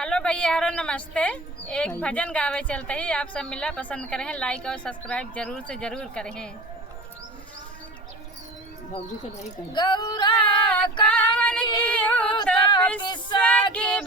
Hello भैया, हरो नमस्ते। एक भजन गावे चलते ही आप सब मिला पसंद करें, लाइक और सब्सक्राइब जरूर से जरूर करें। गौरा कावन की पिस्सा की